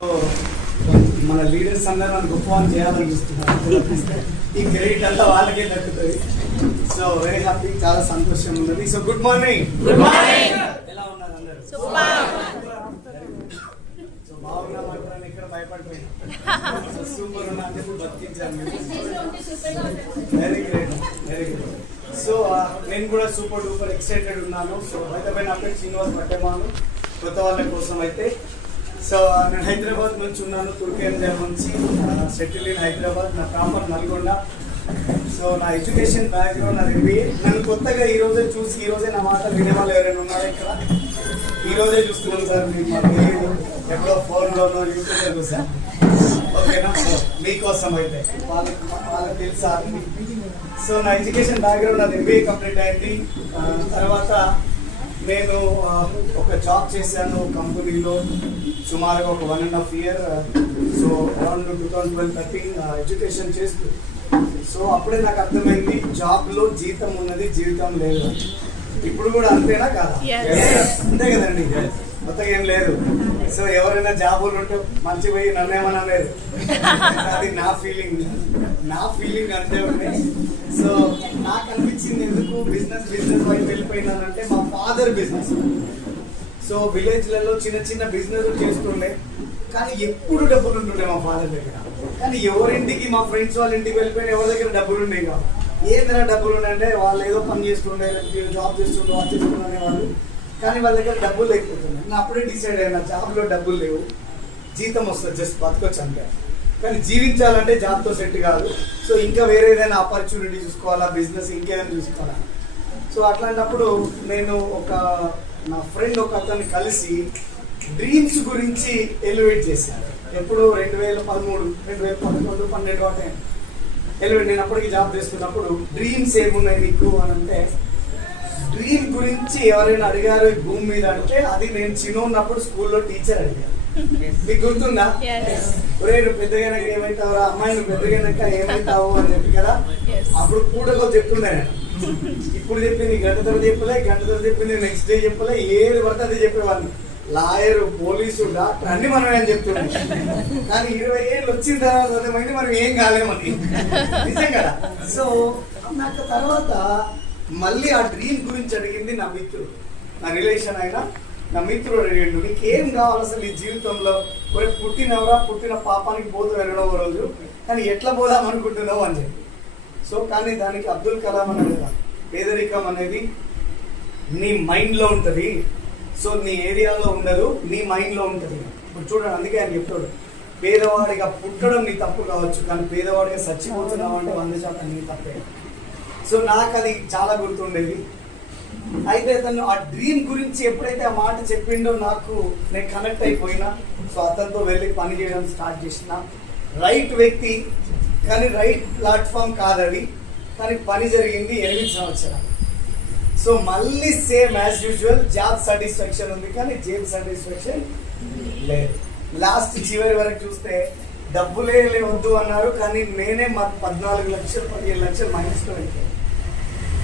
మన లీడర్స్ అందరూ నన్ను గొప్ప చేయాలని చూస్తున్నారు. ఈ క్రెడిట్ అంతా వాళ్ళకే దక్కుతుంది. సో వెరీ హ్యాపీ, చాలా సంతోషం ఉన్నది. So good morning. ఎలా ఉన్నారు అందరూ? సో బాగున్నామంటారని ఇక్కడ భయపడిపోయినా. సో సూపర్ ఉన్నా అంటే బతికించాను. Very great, very great. So నేను కూడా సూపర్ డూపర్ ఎక్సైటెడ్ ఉన్నాను. సో అయితే నా పేరు శ్రీనివాస్ పట్టేమాను. కొత్త వాళ్ళ కోసం అయితే సో నేను హైదరాబాద్ నుంచి ఉన్నాను, తుర్కేంద్ర నుంచి సెటిల్ ఇన్ హైదరాబాద్. నా ప్రాపర్ నల్గొండ. సో నా ఎడ్యుకేషన్ బ్యాక్గ్రౌండ్ నాది MBA. నన్ను కొత్తగా ఈ రోజే చూసి ఈ రోజే నా మాట వినే వాళ్ళు ఎవరైనా ఉన్నారా ఇక్కడ? ఈ రోజే చూస్తున్నాను సార్. మీకు మాకు తెలియదు, ఎప్పుడో ఫోన్లోనో యూట్యూబ్లో చూసా. ఓకేనా? మీకోసం అయితే వాళ్ళకి తెలుసా? సో నా ఎడ్యుకేషన్ బ్యాక్గ్రౌండ్ నాది MBA కంప్లీట్ అయింది. తర్వాత నేను ఒక జాబ్ చేశాను కంపెనీలో సుమారుగా ఒక 1.5 year. సో అరౌండ్ 2012-13 ఎడ్యుకేషన్ చేస్తూ. సో అప్పుడే నాకు అర్థమైంది జాబ్లో జీతం ఉన్నది, జీవితం లేదు. ఇప్పుడు కూడా అంతేనా కాదా? అంతే కదండి, మొత్తం ఏం లేదు. సో ఎవరైనా జాబులు ఉంటే మంచిపోయి నన్ను ఏమన్నా లేదు, అది నా ఫీలింగ్ అంతే ఉన్నాయి. సో నాకు అనిపించింది ఎందుకు బిజినెస్ వైపు వెళ్ళిపోయినానంటే మా ఫాదర్ బిజినెస్. సో విలేజ్లలో చిన్న బిజినెస్ చేస్తుండే, కానీ ఎప్పుడు డబ్బులు ఉంటుండే మా ఫాదర్ దగ్గర. కానీ ఎవరింటికి, మా ఫ్రెండ్స్ వాళ్ళ ఇంటికి వెళ్ళిపోయిన ఎవరి దగ్గర డబ్బులు ఉండేవి కాదు. ఏదైనా డబ్బులు ఉన్నాయంటే వాళ్ళు ఏదో పని చేస్తుండే, జాబ్ చేస్తుండే, వాళ్ళు చేస్తుండే వాళ్ళు, కానీ వాళ్ళ దగ్గర డబ్బులు లేకపోతున్నాయి. నేను అప్పుడే డిసైడ్ అయినా జాబ్లో డబ్బులు లేవు, జీతం వస్తుంది, జస్ట్ బతకొచ్చు అంతే. కానీ జీవించాలంటే జాబ్తో సెట్ కాదు. సో ఇంకా వేరే ఏదైనా ఆపర్చునిటీ చూసుకోవాలా, బిజినెస్ ఇంకేదైనా చూసుకోవాలా. సో అట్లాంటప్పుడు నేను నా ఫ్రెండ్ ఒక అతన్ని కలిసి డ్రీమ్స్ గురించి ఎలివేట్ చేశాను. ఎప్పుడు 2013, 2011, 12 ఎలివేట్. నేను అప్పటికి జాబ్ చేస్తున్నప్పుడు డ్రీమ్స్ ఏమున్నాయి నీకు అని అంటే, డ్రీమ్ గురించి ఎవరైనా అడిగారు ఈ భూమి మీద అంటే అది నేను చిన్న ఉన్నప్పుడు స్కూల్లో టీచర్ అడిగాను. మీకు గుర్తుందా? నువ్వు పెద్దగా ఏమైతావురా అమ్మాయి, నువ్వు పెద్దగా ఏమైతావు అని చెప్పి కదా. అప్పుడు కూడా చెప్తుండే నేను. ఇప్పుడు చెప్పింది గంట తర్వాత చెప్పింది నెక్స్ట్ డే చెప్పలే, ఏది పడితే అది చెప్పేవాడిని. లాయర్, పోలీసు, డాక్టర్ అన్ని మనం ఏం చెప్తున్నాం. కానీ 20 ఏళ్ళు వచ్చిన తర్వాత మనం ఏం కాలేమని, నిజం కదా. సో నాకు తర్వాత మళ్ళీ ఆ డ్రీమ్ గురించి అడిగింది నా మిత్రుడు, నా రిలేషన్ అయినా నా మిత్రుడు అడిగిండు, నీకేం కావాలి అసలు ఈ జీవితంలో? పుట్టిన పాపానికి పోతూ వెళ్ళడం రోజు, కానీ ఎట్లా పోదాం అనుకుంటున్నావు అని చెప్పి. సో కానీ దానికి అబ్దుల్ కలాం అనేది పేదరికం అనేది నీ మైండ్లో ఉంటుంది. సో నీ ఏరియాలో ఉండదు, నీ మైండ్లో ఉంటుంది. ఇప్పుడు చూడండి, అందుకే ఆయన చెప్తాడు, పేదవాడిగా పుట్టడం నీ తప్పు కావచ్చు, కానీ పేదవాడిగా చచ్చిపోతున్నావు అంటే 100% నీ తప్పే. సో నాకు అది చాలా గుర్తుండేది. అయితే అతను ఆ డ్రీమ్ గురించి ఎప్పుడైతే ఆ మాట చెప్పిండో నేను కనెక్ట్ అయిపోయినా. సో అతనితో వెళ్ళి పని చేయడం స్టార్ట్ చేసిన. రైట్ వ్యక్తి, కానీ రైట్ ప్లాట్ఫామ్ కాదది. కానీ పని జరిగింది 8 సంవత్సరాలు. సో మళ్ళీ same as usual job satisfaction ఉంది, కానీ జాబ్ సాటిస్ఫాక్షన్ లేదు. లాస్ట్ చివరి వరకు చూస్తే డబ్బులే వద్దు అన్నారు, కానీ నేనే 14 లక్షలు 15 లక్షలు మైనస్లో వెళ్ళాను.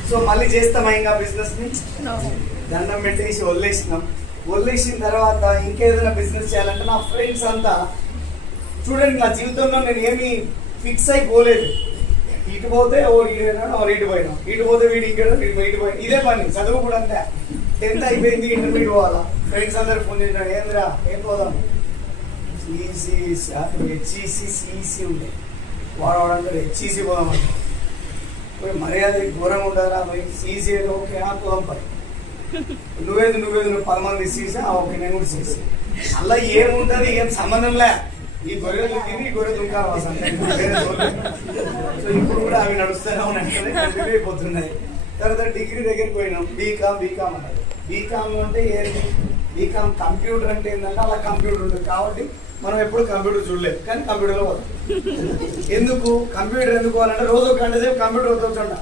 సో మళ్ళీ చేస్తామా ఇంకా బిజినెస్ ని? దండం పెట్టేసి వదిలేసిన తర్వాత ఇంకేదైనా బిజినెస్ చేయాలంటే నా ఫ్రెండ్స్ అంతా చూడండి, నా జీవితంలో నేను ఏమి ఫిక్స్ అయిపోలేదు. ఇటు పోతే ఇటు పోయినా, ఇటు పోతే వీడు ఇటు పోయినా, ఇదే పని. చదువు కూడా అంతే. 10th అయిపోయింది, ఇంటర్మీడియట్ పోవాలా. ఫ్రెండ్స్ అందరు ఫోన్ చేసినాడు, ఏంద్రా ఏం పోదాం, HEC ఉండే వాడంటారు, HEC పోదామంట. మర్యాద ఘోరంగా ఉండదురా పోయి CEC ఓకే పోదాం పని. నువ్వేది 10 మంది CEC ఓకే, నేను కూడా CEC. అలా ఏముంటుంది, ఏం సంబంధం లే. ఈ గొర్రెలు తిని ఈ గొర్రెలు ఉంటారు. సో ఇప్పుడు కూడా అవి నడుస్తూనే ఉన్నాయి, అయిపోతున్నాయి. తర్వాత డిగ్రీ దగ్గరికి పోయినాం. బీకామ్ అన్నారు. బీకామ్ అంటే ఏంటి? బీకామ్ కంప్యూటర్ అంటే ఏంటంటే అలా కంప్యూటర్ ఉంటుంది కాబట్టి మనం ఎప్పుడు కంప్యూటర్ చూడలేదు, కానీ కంప్యూటర్లో పోతాం. ఎందుకు కంప్యూటర్ ఎందుకు అంటే రోజు ఒక గంట సేపు కంప్యూటర్ వస్తుంట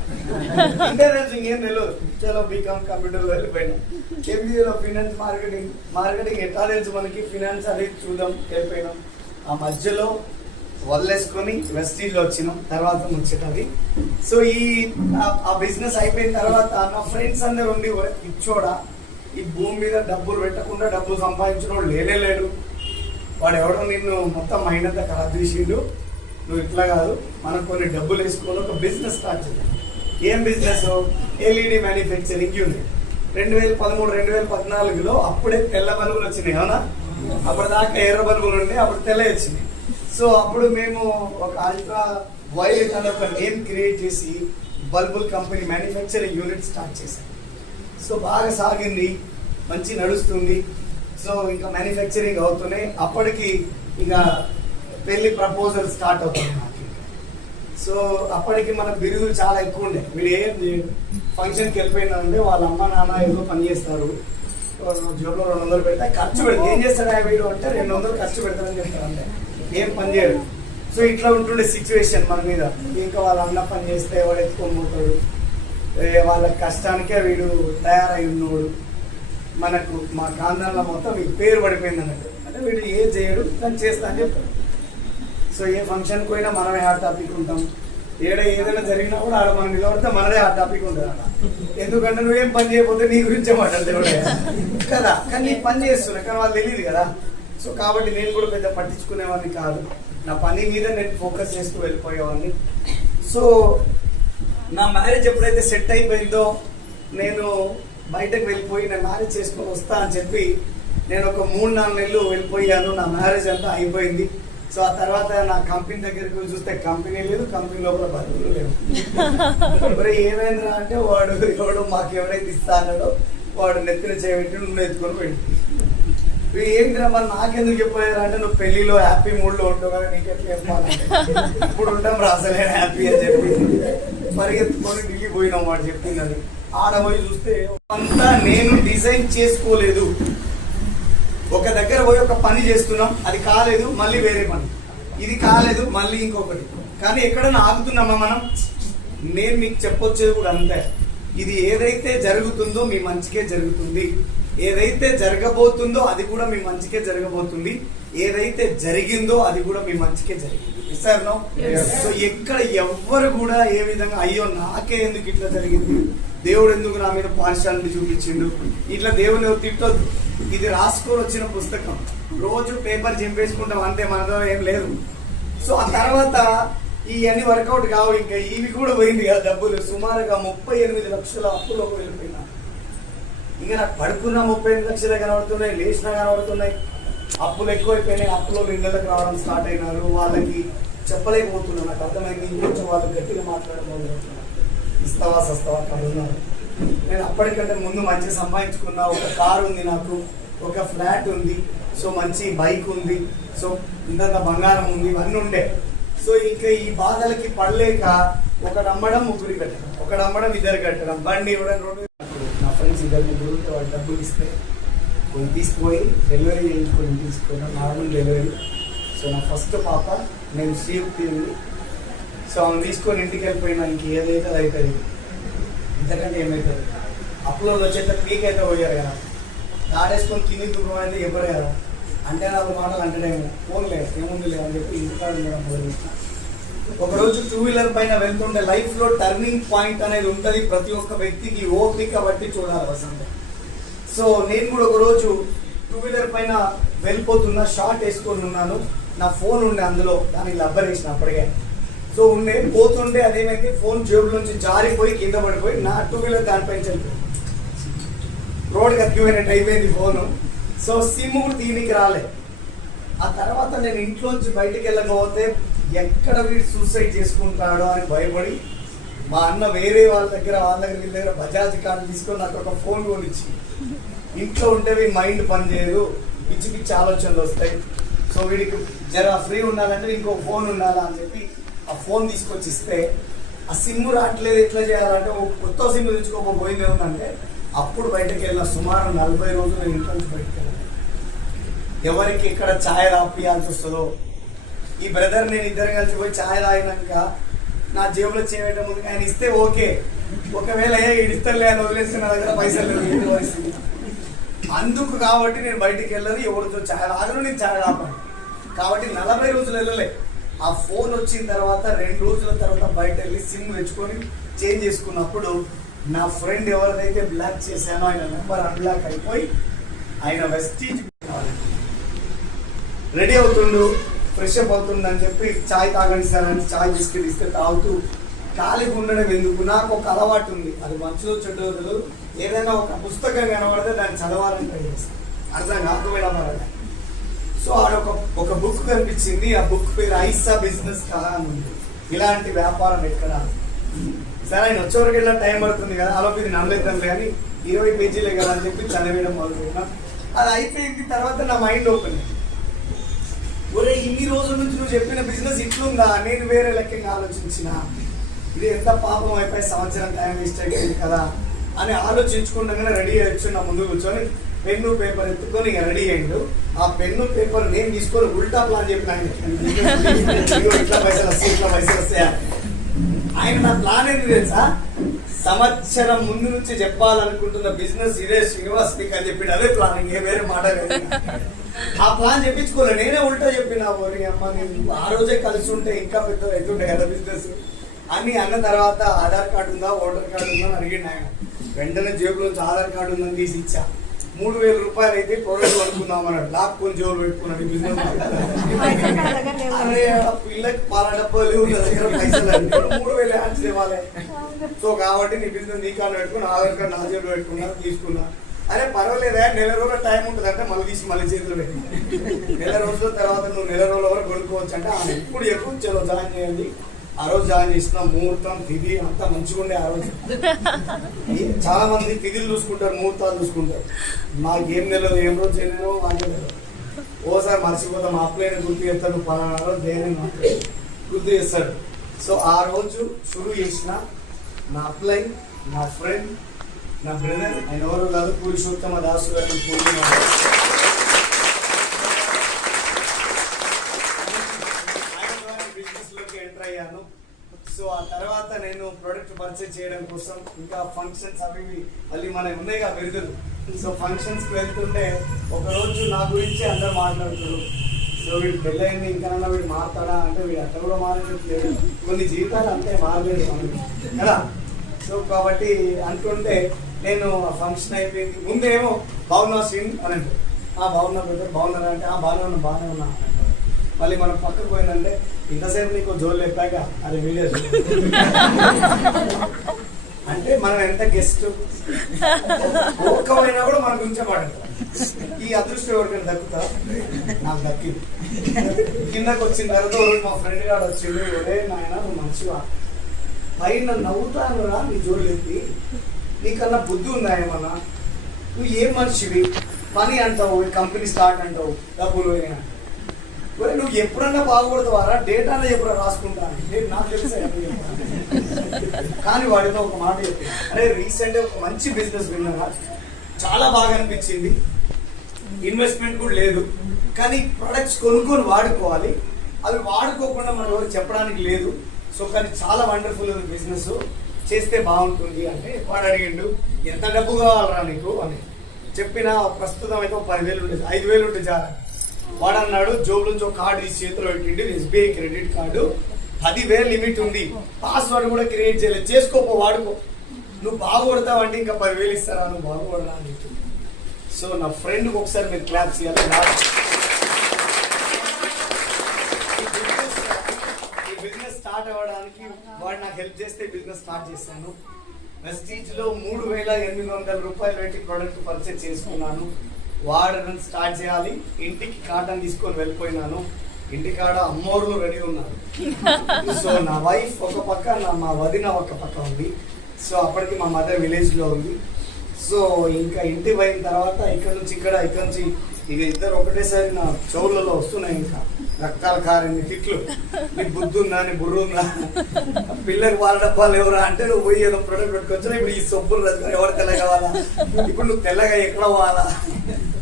అంటే తెలుసు, ఇంకేం తెలియదు. చలో బీకామ్ కంప్యూటర్లో వెళ్ళిపోయినాం. MBAలో ఫినాన్స్ మార్కెటింగ్ ఎట్లా తెలుసు మనకి, ఫినాన్స్ అనేది చూద్దాం వెళ్ళిపోయినాం. ఆ మధ్యలో వదిలేసుకొని వెస్టీజ్లో వచ్చినాం. తర్వాత ముచ్చటది. సో ఆ బిజినెస్ అయిపోయిన తర్వాత నా ఫ్రెండ్స్ అందరూ ఉండి ఇచ్చోడా ఈ భూమి మీద డబ్బులు పెట్టకుండా డబ్బులు సంపాదించిన వాడు లేడు. వాడు ఎవడో నిన్ను మొత్తం మైండ్ అంతా ఖరాబ్ చేసిండు, నువ్వు ఇట్లా కాదు, మనం కొన్ని డబ్బులు వేసుకోవాలి, ఒక బిజినెస్ స్టార్ట్ చేయాలి. ఏం బిజినెస్? LED manufacturing unit. 2013, 2014లో అప్పుడే తెల్ల బల్బులు వచ్చినాయి, అవునా? అప్పటిదాకా ఎర్ర బల్బులు ఉండే, అప్పుడు తెల్ల వచ్చినాయి. సో అప్పుడు మేము ఒక అల్ట్రా వైలెట్ అనే ఒక నేమ్ క్రియేట్ చేసి bulbul company manufacturing unit start చేశాం. సో బాగా సాగింది, మంచి నడుస్తుంది. సో ఇంకా మ్యానుఫ్యాక్చరింగ్ అవుతున్నాయి. అప్పటికి ఇక పెళ్లి ప్రపోజల్ స్టార్ట్ అవుతుంది నాకు. సో అప్పటికి మన బిరుదులు చాలా ఎక్కువ ఉండే. వీడు ఏం ఫంక్షన్కి వెళ్ళిపోయినారంటే వాళ్ళ అమ్మ నాన్న ఏదో పని చేస్తారు, జోబులో 200 పెడతా ఖర్చు పెడతారు. ఏం చేస్తాడా వీడు అంటే 200 ఖర్చు పెడతారని చెప్తారు, అంటే ఏం పని చేయడు. సో ఇట్లా ఉంటుండే సిచ్యువేషన్ మన మీద. ఇంకా వాళ్ళ అన్న పని చేస్తే వాడు ఎత్తుకొని పోతాడు, వాళ్ళ కష్టానికే వీడు తయారై ఉన్నోడు. మనకు మా కాందంలో మొత్తం వీడి పేరు పడిపోయింది అన్నట్టు. అంటే వీడు ఏం చేయడు, కానీ చేస్తా అని చెప్తాడు. సో ఏ ఫంక్షన్కి పోయినా మనమే హాట్ టాపిక్ ఉంటాం. ఏదైనా జరిగినా కూడా ఆడ మనం నిలబడితే మనదే హాట్ టాపిక్ ఉంటుంది అన్న. ఎందుకంటే నువ్వేం పని చేయకపోతే నీ గురించే మాట్లాడతాడు కదా. కానీ నేను పని చేస్తున్నా, కానీ వాళ్ళు తెలియదు కదా. సో కాబట్టి నేను కూడా పెద్ద పట్టించుకునేవాడిని కాదు. నా పని మీద నేను ఫోకస్ చేస్తూ వెళ్ళిపోయేవాడిని. సో నా మ్యారేజ్ ఎప్పుడైతే సెట్ అయిపోయిందో, నేను బయటకు వెళ్ళిపోయి నేను మ్యారేజ్ చేసుకొని వస్తా అని చెప్పి నేను ఒక 3-4 నెలలు వెళ్ళిపోయాను. నా మ్యారేజ్ అంతా అయిపోయింది. సో ఆ తర్వాత నా కంపెనీ దగ్గరికి చూస్తే కంపెనీ లేదు, కంపెనీ లోపల బతుకులు లేవు. మరి ఏమైందిరా అంటే ఎవడు మాకు ఎవరైతే ఇస్తా అన్నాడో వాడు నెత్తిన చేయబెట్టి నువ్వు ఎత్తుకొని వెళ్ళి ఏంటిరా మరి నాకెందుకు చెప్పారు అంటే నువ్వు పెళ్లిలో హ్యాపీ మూడ్ లో ఉంటావు కదా, నీకు ఎట్లా చెప్పాలంటే ఇప్పుడు ఉంటాం రాసలే హ్యాపీ అని చెప్పి పరిగెత్తుకొని ఢిల్లీ పోయినాం. వాడు చెప్పిందని ఆడ పోయి చూస్తే అంతా నేను డిజైన్ చేసుకోలేదు. ఒక దగ్గర పోయి ఒక పని చేస్తున్నాం, అది కాలేదు, మళ్ళీ వేరే పని, ఇది కాలేదు, మళ్ళీ ఇంకొకటి. కానీ ఎక్కడైనా ఆగుతున్నామా మనం? నేను మీకు చెప్పొచ్చేది కూడా అంతే. ఇది ఏదైతే జరుగుతుందో మీ మంచికే జరుగుతుంది, ఏదైతే జరగబోతుందో అది కూడా మీ మంచికే జరగబోతుంది, ఏదైతే జరిగిందో అది కూడా మీ మంచికే జరిగింది. సో ఎక్కడ ఎవ్వరు కూడా ఏ విధంగా అయ్యో నాకే ఎందుకు ఇట్లా జరిగింది, దేవుడు ఎందుకు నా మీద పార్షాలిటీ చూపించిండు, ఇట్లా దేవుని తిట్టొద్దు. ఇది రాసుకొని వచ్చిన పుస్తకం, రోజు పేపర్ చింపేసుకుంటాం అంతే, మనతో ఏం లేదు. సో ఆ తర్వాత ఇవన్నీ వర్కౌట్ కావు, ఇంకా ఇవి కూడా పోయింది కదా డబ్బులు. సుమారుగా 38 లక్షల అప్పులోకి వెళ్ళిపోయినా. ఇంకా నాకు పడుకున్న 38 లక్షలే కనబడుతున్నాయి, లేచినా కనబడుతున్నాయి. అప్పులు ఎక్కువైపోయినాయి. అప్పులో ఇళ్ళకి రావడం స్టార్ట్ అయినారు. వాళ్ళకి చెప్పలేకపోతున్నా, నాకు అర్థమైంది. ఇంకొంచెం వాళ్ళు గట్టిగా మాట్లాడడం మొదలవుతున్నారు, ఇస్తావా సస్తావా కడున్నారు. నేను అప్పటికంటే ముందు మంచి సంపాదించుకున్నా. ఒక కారు ఉంది నాకు, ఒక ఫ్లాట్ ఉంది, సో మంచి బైక్ ఉంది, సో ఇంత బంగారం ఉంది, ఇవన్నీ ఉండే. సో ఇంకా ఈ బాధలకి పడలేక ఒకటి అమ్మడం, ముగ్గురి కట్టడం, ఒకటి అమ్మడం, 2 కట్టడం, బండి ఇవ్వడం, 2. నా ఫ్రెండ్స్ 2-3 వాళ్ళు డబ్బులు ఇస్తే కొన్ని తీసుకుపోయి డెలివరీ చేయించుకొని తీసుకున్నాను, నార్మల్ డెలివరీ. సో నా ఫస్ట్ పాప నేను శ్రీయుక్తి ఉంది. సో ఆమె తీసుకొని ఇంటికి వెళ్ళిపోయినా. ఇంక ఏదైతే అది అవుతుంది, ఇంతకంటే ఏమవుతుంది. అప్లోడ్ వచ్చేస్తే పీక్ అయితే పోయారు కదా, దాడేసుకొని కింది దూరం అయితే ఎవరు కదా అంటే 4 మాటలు అంటేనేమో ఫోన్లే ఏముంది లేదు అని చెప్పి ఇంటికాడ ఉండడం మొదలుపెట్టిన. ఒకరోజు 2 వీలర్ పైన వెళ్తుంటే లైఫ్లో టర్నింగ్ పాయింట్ అనేది ఉంటుంది. ప్రతి ఒక్క వ్యక్తికి ఓపిక బట్టి చూడాలి వసంత. సో నేను కూడా ఒకరోజు 2 వీలర్ పైన వెళ్ళిపోతున్నా, షార్ట్ వేసుకొని ఉన్నాను. నా ఫోన్ ఉండే అందులో, దానికి లబ్బర్ వేసిన అప్పటికే. సో ఉండే పోతుండే అదేమైతే ఫోన్ జేబులోంచి జారిపోయి కింద పడిపోయి నా 2 వీలర్ దానిపైన చనిపోయింది. రోడ్కి అతికిపోయినట్టు అయిపోయింది ఫోను. సో సిమ్ కూడా తీనికి రాలే. ఆ తర్వాత నేను ఇంట్లోంచి బయటికి వెళ్ళకపోతే ఎక్కడ వీడు సూసైడ్ చేసుకుంటాడో అని భయపడి మా అన్న వేరే వాళ్ళ దగ్గర బజాజ్ కార్డు తీసుకొని నాకు ఒక ఫోన్ కొనిచ్చి, ఇంట్లో ఉంటే వీడి మైండ్ పని చేయదు, పిచ్చి పిచ్చి ఆలోచనలు వస్తాయి, సో వీడికి జర ఫ్రీ ఉండాలంటే ఇంకో ఫోన్ ఉండాలా అని చెప్పి ఆ ఫోన్ తీసుకొచ్చి ఇస్తే, ఆ సిమ్ రావట్లేదు, ఎట్లా చేయాలంటే కొత్త సిమ్ తెచ్చుకోకపోయింది ఏముందంటే అప్పుడు బయటకు వెళ్ళిన. సుమారు 40 రోజులు నేను ఇంట్లో నుంచి బయటకు వెళ్ళాను. ఎవరికి ఇక్కడ ఛాయ్ రాపియాల్సి వస్తుందో, ఈ బ్రదర్ నేను ఇద్దరు కలిసి పోయి ఛాయ్ తాగినాక నా జేబులో చేయడం ముందు ఆయన ఇస్తే ఓకే, ఒకవేళ ఇడిస్తలే అని వదిలేస్తే నా దగ్గర పైసలు లేదు. అందుకు కాబట్టి నేను బయటికి వెళ్ళదు, ఎవరితో ఛాయ్ తాగను, నేను ఛాయ్ తాపాను. కాబట్టి 40 రోజులు వెళ్ళలే. ఆ ఫోన్ వచ్చిన తర్వాత 2 రోజుల తర్వాత బయట వెళ్ళి సిమ్ తెచ్చుకొని చేంజ్ చేసుకున్నప్పుడు నా ఫ్రెండ్ ఎవరిదైతే బ్లాక్ చేశానో ఆయన నెంబర్ అన్బ్లాక్ అయిపోయి ఆయన వెస్టీజ్ రెడీ అవుతుండు, ఫ్రెష్ అప్ అవుతుండు అని చెప్పి చాయ్ తాగండి సార్ అని చాయ్ బిస్కెట్ ఇస్తే తాగుతూ ఖాళీగా ఉండడం ఎందుకు. నాకు ఒక అలవాటు ఉంది, అది మంచిదో చెడ్డో, ఏదైనా ఒక పుస్తకం కనబడితే దాన్ని చదవాలని ట్రై చేస్తాను, అర్థం కాకపోయినా. సో ఆడొక ఒక బుక్ కనిపించింది, ఆ బుక్ పేరు ఐసా బిజినెస్ కళ అని ఉంది. ఇలాంటి వ్యాపారం ఎక్కడ సరే ఆయన వచ్చేవరకు వెళ్ళిన టైం పడుతుంది కదా, అలా ఇది నమ్మలేద్దాం కానీ 20 పేజీలే కదా అని చెప్పి చదివేయడం మొదలుపెట్టినా. అది అయిపోయిన తర్వాత నా మైండ్ ఓపెన్ అయింది, ఒరే ఇన్ని రోజుల నుంచి నువ్వు చెప్పిన బిజినెస్ ఇట్లుందా, నేను వేరే లెక్కగా ఆలోచించిన, ఇది ఎంత పాపం అయిపోయి సంవత్సరం టైం వేస్ట్ అయిపోయింది కదా అని ఆలోచించుకుంటాగానే రెడీ అయ్యొచ్చు. నా ముందు కూర్చొని పెన్ను పేపర్ ఎత్తుకొని రెడీ అయ్యిండు. ఆ పెన్ను పేపర్ నేను తీసుకొని ఉల్టా ప్లాన్ చెప్పిన, ఇట్లా పైసలు వస్తాయి, ఇట్లా పైసలు వస్తాయా. ఆయన నా ప్లాన్ ఏంటి తెలుసా, సంవత్సరం ముందు నుంచి చెప్పాలనుకుంటున్న బిజినెస్ ఇదే శ్రీనివాస్ నీకు అని చెప్పి అదే ప్లానింగ్, ఏ వేరే మాట లేదు. ఆ ప్లాన్ చెప్పించుకోలే, నేనే ఉల్టా చెప్పిన. ఓరి అమ్మ నేను ఆ రోజే కలిసి ఉంటే ఇంకా పెద్ద అవుతుండే కదా బిజినెస్ అని అన్న తర్వాత ఆధార్ కార్డు ఉందా, ఓటర్ కార్డు ఉందా అని అడిగిండు ఆయన. వెంటనే జేబులో ఆధార్ కార్డు ఉందని తీసి ఇచ్చా. 3,000 రూపాయలు అయితే ప్రోడక్ట్ కొనుక్కుందాం అన్నాడు, లాక్కొని జోలు పెట్టుకున్నాడు. బిజినెస్ అరే పిల్లకి పాల డబ్బాలు లేవు నా దగ్గర, పైసలు 3,000 యాడ్స్ ఇవ్వాలి. సో కాబట్టి నీ బిజినెస్ నీ కార్డు పెట్టుకుని ఆధార్ కార్డు నా జేబులో పెట్టుకున్నా, తీసుకున్నా. అరే పర్వాలేదా, నెల రోజుల టైం ఉంటుంది అంటే మళ్ళీ తీసి మళ్ళీ చేతులు పెట్టి, నెల రోజుల తర్వాత నువ్వు నెల రోజుల వరకు కొనుక్కోవచ్చు అంటే ఆమె ఇప్పుడు ఎక్కువ చలో జాయిన్ చేయండి. ఆ రోజు జాయిన్ చేసిన ముహూర్తం తిథి అంతా మంచిగా ఉండే. ఆ రోజు చాలా మంది తిథిలు చూసుకుంటారు, ముహూర్తాలు చూసుకుంటారు. నాకేం తెలియదు, ఏం రోజు చేయలేదో వాళ్ళే తెలియదు. ఓసారి మర్చిపోతాం, అప్లైన్ గుర్తు చేస్తాడు, పలానా రోజు దేని గుర్తు చేస్తాడు. సో ఆ రోజు షురూ చేసిన నా అప్లైన్, నా ఫ్రెండ్, నా బ్రదర్, ఆయన ఎవరు కాదు పురుషోత్తమ దాసు గారు బిజినెస్ లోకి ఎంటర్ అయ్యాను. సో ఆ తర్వాత నేను ప్రోడక్ట్ పర్చేజ్ చేయడం కోసం ఇంకా ఫంక్షన్స్ అవి మళ్ళీ మనకి ఉన్నాయి కదా విడుదలు. సో ఫంక్షన్స్కి వెళ్తుంటే ఒకరోజు నా గురించి అందరూ మాట్లాడుతారు. సో వీడు పెళ్ళయింది ఇంకనన్నా వీడు మారుతాడా అంటే వీడు అట్లా కూడా మారట్లేదు, కొన్ని జీవితాలు అంతే మారలేదు కదా. సో కాబట్టి అంటుంటే నేను ఫంక్షన్ అయిపోయింది. ముందేమో బాగున్నా సీన్ అని అంటే బాగున్నా బ్రదర్, బాగున్నారా అంటే బాగానే ఉన్నా అంటారు. మళ్ళీ మనం పక్కకు పోయిందంటే ఇంతసేపు నీకు జోలు చెప్పాక అది వీడియో అంటే మనం ఎంత గెస్ట్ ఒక్కమైనా కూడా మన గురించే మాట్లాడతాం. ఈ అదృష్టం ఎవరికైనా దక్కుతా, నాకు దక్కింది. కిందకు వచ్చిన తర్వాత మా ఫ్రెండ్ గారు వచ్చింది, ఒరే నాయన నువ్వు మంచిగా పైన నవ్వుతాను రా నీ జోలు ఎత్తి, నీకన్నా బుద్ధి ఉందా ఏమన్నా, నువ్వు ఏం మనిషివి, పని అంటావు, కంపెనీ స్టార్ట్ అంటావు, డబ్బులు పోయినా నువ్వు ఎప్పుడన్నా బాగుపడతావారా, డేటాలో ఎప్పుడన్నా రాసుకుంటాను నేను, నాకు తెలుసా. కానీ వాడితో ఒక మాట చెప్పి, అరే రీసెంట్గా ఒక మంచి బిజినెస్ విన్నా, చాలా బాగా అనిపించింది, ఇన్వెస్ట్మెంట్ కూడా లేదు, కానీ ప్రొడక్ట్స్ కొనుక్కొని వాడుకోవాలి, అవి వాడుకోకుండా మనం ఎవరు చెప్పడానికి లేదు. సో కానీ చాలా వండర్ఫుల్ బిజినెస్ చేస్తే బాగుంటుంది అంటే వాడు అడిగిండు ఎంత డబ్బు కావాలరా నీకు అని చెప్పిన. ప్రస్తుతం అయితే 10,000 ఉండేది, 5,000 ఉంటే చాలా. వాడు అన్నాడు జోబు నుంచి ఒక కార్డు తీసి చేతిలో పెట్టిండి, SBI క్రెడిట్ కార్డు, 10,000 లిమిట్ ఉంది, పాస్వర్డ్ కూడా క్రియేట్ చేయలేదు, చేసుకోపో వాడుకో, నువ్వు బాగుపడతావంటే ఇంకా 10,000 ఇస్తారా, నువ్వు బాగుపడరా అని చెప్తుంది. సో నా ఫ్రెండ్కి ఒకసారి మీరు క్లాప్స్ ఇవ్వాలి. బిజినెస్ స్టార్ట్ అవ్వడానికి వాడు నాకు హెల్ప్ చేస్తే బిజినెస్ స్టార్ట్ చేశాను. వెస్టీజ్ లో 3,800 రూపాయలు పెట్టి ప్రోడక్ట్ పర్చేజ్ చేసుకున్నాను. వాడడం స్టార్ట్ చేయాలి, ఇంటికి కాటన్ తీసుకొని వెళ్ళిపోయినాను. ఇంటికాడ అమ్మోర్లు రెడీ ఉన్నారు. సో నా వైఫ్ ఒక పక్క, మా వదిన ఒక పక్క ఉంది. సో అప్పటికి మా మదర్ విలేజ్ లో ఉంది. సో ఇంకా ఇంటి పోయిన తర్వాత ఇక్కడ నుంచి ఇక ఇద్దరు ఒకటేసారి నా చెవులలో వస్తున్నాయి, ఇంకా రక్తాల కారండి తిట్లు, నీకు బుద్ధి ఉందా, నీ బుర్ర ఉందా, పిల్లకి వాళ్ళ డబ్బాలు ఎవరా అంటే నువ్వు పోయి ఏదో ప్రొడక్ట్ పెట్టుకొచ్చినా ఇప్పుడు ఈ సొప్పులు రచుకొని ఎవరు తెల్ల కావాలా, ఇప్పుడు నువ్వు తెల్లగా ఎక్కడ పోవాలా,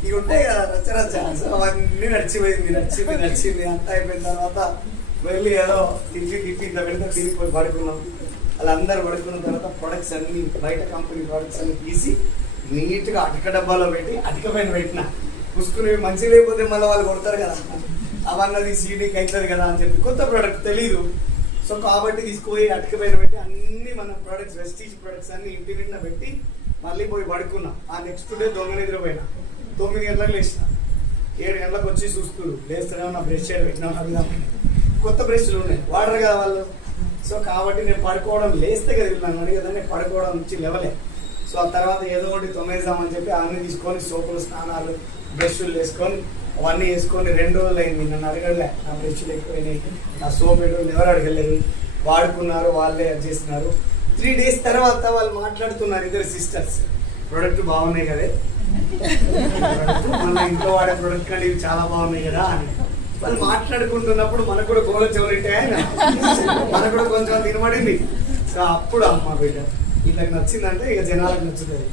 ఇవి ఉంటాయి కదా రచ్చరచ్చ. సో అవన్నీ నడిచింది అంతా అయిపోయిన తర్వాత వెళ్ళి ఏదో తిరిగి ఇంత పెడితే తిరిగిపోయి పడుకున్నాం. వాళ్ళందరూ పడుకున్న తర్వాత ప్రొడక్ట్స్ అన్ని బయట కంపెనీ ప్రొడక్ట్స్ అన్ని తీసి నీట్గా అటిక డబ్బాలో పెట్టి అటిక పైన పెట్టిన. పుసుకునేవి మంచి లేకపోతే మళ్ళీ వాళ్ళు కొడతారు కదా, అవన్నది సీడీకి అవుతుంది కదా అని చెప్పి కొత్త ప్రోడక్ట్ తెలీదు. సో కాబట్టి తీసుకుపోయి అటిక పైన పెట్టి అన్ని మన ప్రొడక్ట్స్ వెస్టీజ్ ప్రొడక్ట్స్ అన్ని ఇంటి నిండా పెట్టి మళ్ళీ పోయి పడుకున్నా. ఆ నెక్స్ట్ డే దొంగ నిద్ర పోయినా, 9 గంటలకు లేచిన. 7 గంటలకు వచ్చి చూస్తారు, లేస్తేనే నా బ్రష్ చేయడం పెట్టినా అడుగుదాం, కొత్త బ్రష్లు ఉన్నాయి, వాడరు కదా వాళ్ళు. సో కాబట్టి నేను పడుకోవడం లేస్తే కదా నన్ను అడిగేదా, నేను పడుకోవడం నుంచి లెవలే. సో ఆ తర్వాత ఏదో ఒకటి తొమ్మేద్దామని చెప్పి అన్నీ తీసుకొని సోపులు, స్నానాలు, బ్రష్లు వేసుకొని అవన్నీ వేసుకొని 2 రోజులు అయింది. నన్ను అడగలే, నా బ్రష్లు ఎక్కువైనాయి, నా సోప్ ఎవరు అడగలేదు, వాడుకున్నారు, వాళ్ళే చేస్తున్నారు. 3 days తర్వాత వాళ్ళు మాట్లాడుతున్నారు, ఇద్దరు సిస్టర్స్, ప్రొడక్ట్ బాగున్నాయి కదే, మన ఇంట్లో వాడే ప్రొడక్ట్ కంటే ఇవి చాలా బాగున్నాయి కదా అని వాళ్ళు మాట్లాడుకుంటున్నప్పుడు మనకు కూడా గోల చెవులింటే మనకు కూడా కొంచెం తినబడింది. సో అప్పుడు అమ్మ బిడ్డ వీళ్ళకి నచ్చిందంటే ఇక జనాలకు నచ్చుతుంది,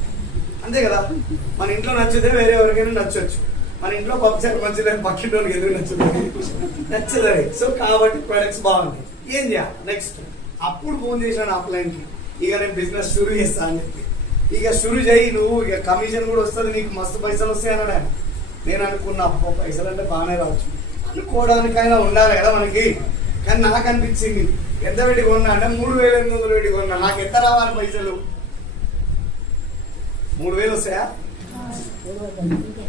అంతే కదా. మన ఇంట్లో నచ్చితే వేరే ఎవరికైనా నచ్చవచ్చు, మన ఇంట్లో పప్పుచారు మంచిదని పక్కింటి వాళ్ళకి ఎందుకు నచ్చుతుంది, నచ్చదని. సో కాబట్టి ప్రొడక్ట్స్ బాగుంటాయి. ఏం చేయాలి నెక్స్ట్? అప్పుడు ఫోన్ చేశాను ఆఫ్లైన్కి, ఇక నేను బిజినెస్ షురూ చేస్తా అని చెప్పి. ఇక షురూ చేయి నువ్వు, ఇక కమిషన్ కూడా వస్తుంది నీకు, మస్తు పైసలు వస్తాయి అన్నాడు ఆయన. నేను అనుకున్నా అబ్బో పైసలు అంటే బాగానే రావచ్చు, అనుకోవడానికైనా ఉండాలి కదా మనకి. కానీ నాకు అనిపించింది ఎంత పెట్టి కొన్నా అంటే 3,800 పెట్టి కొన్నా, నాకు ఎంత రావాలి పైసలు? 3,000 వస్తాయా?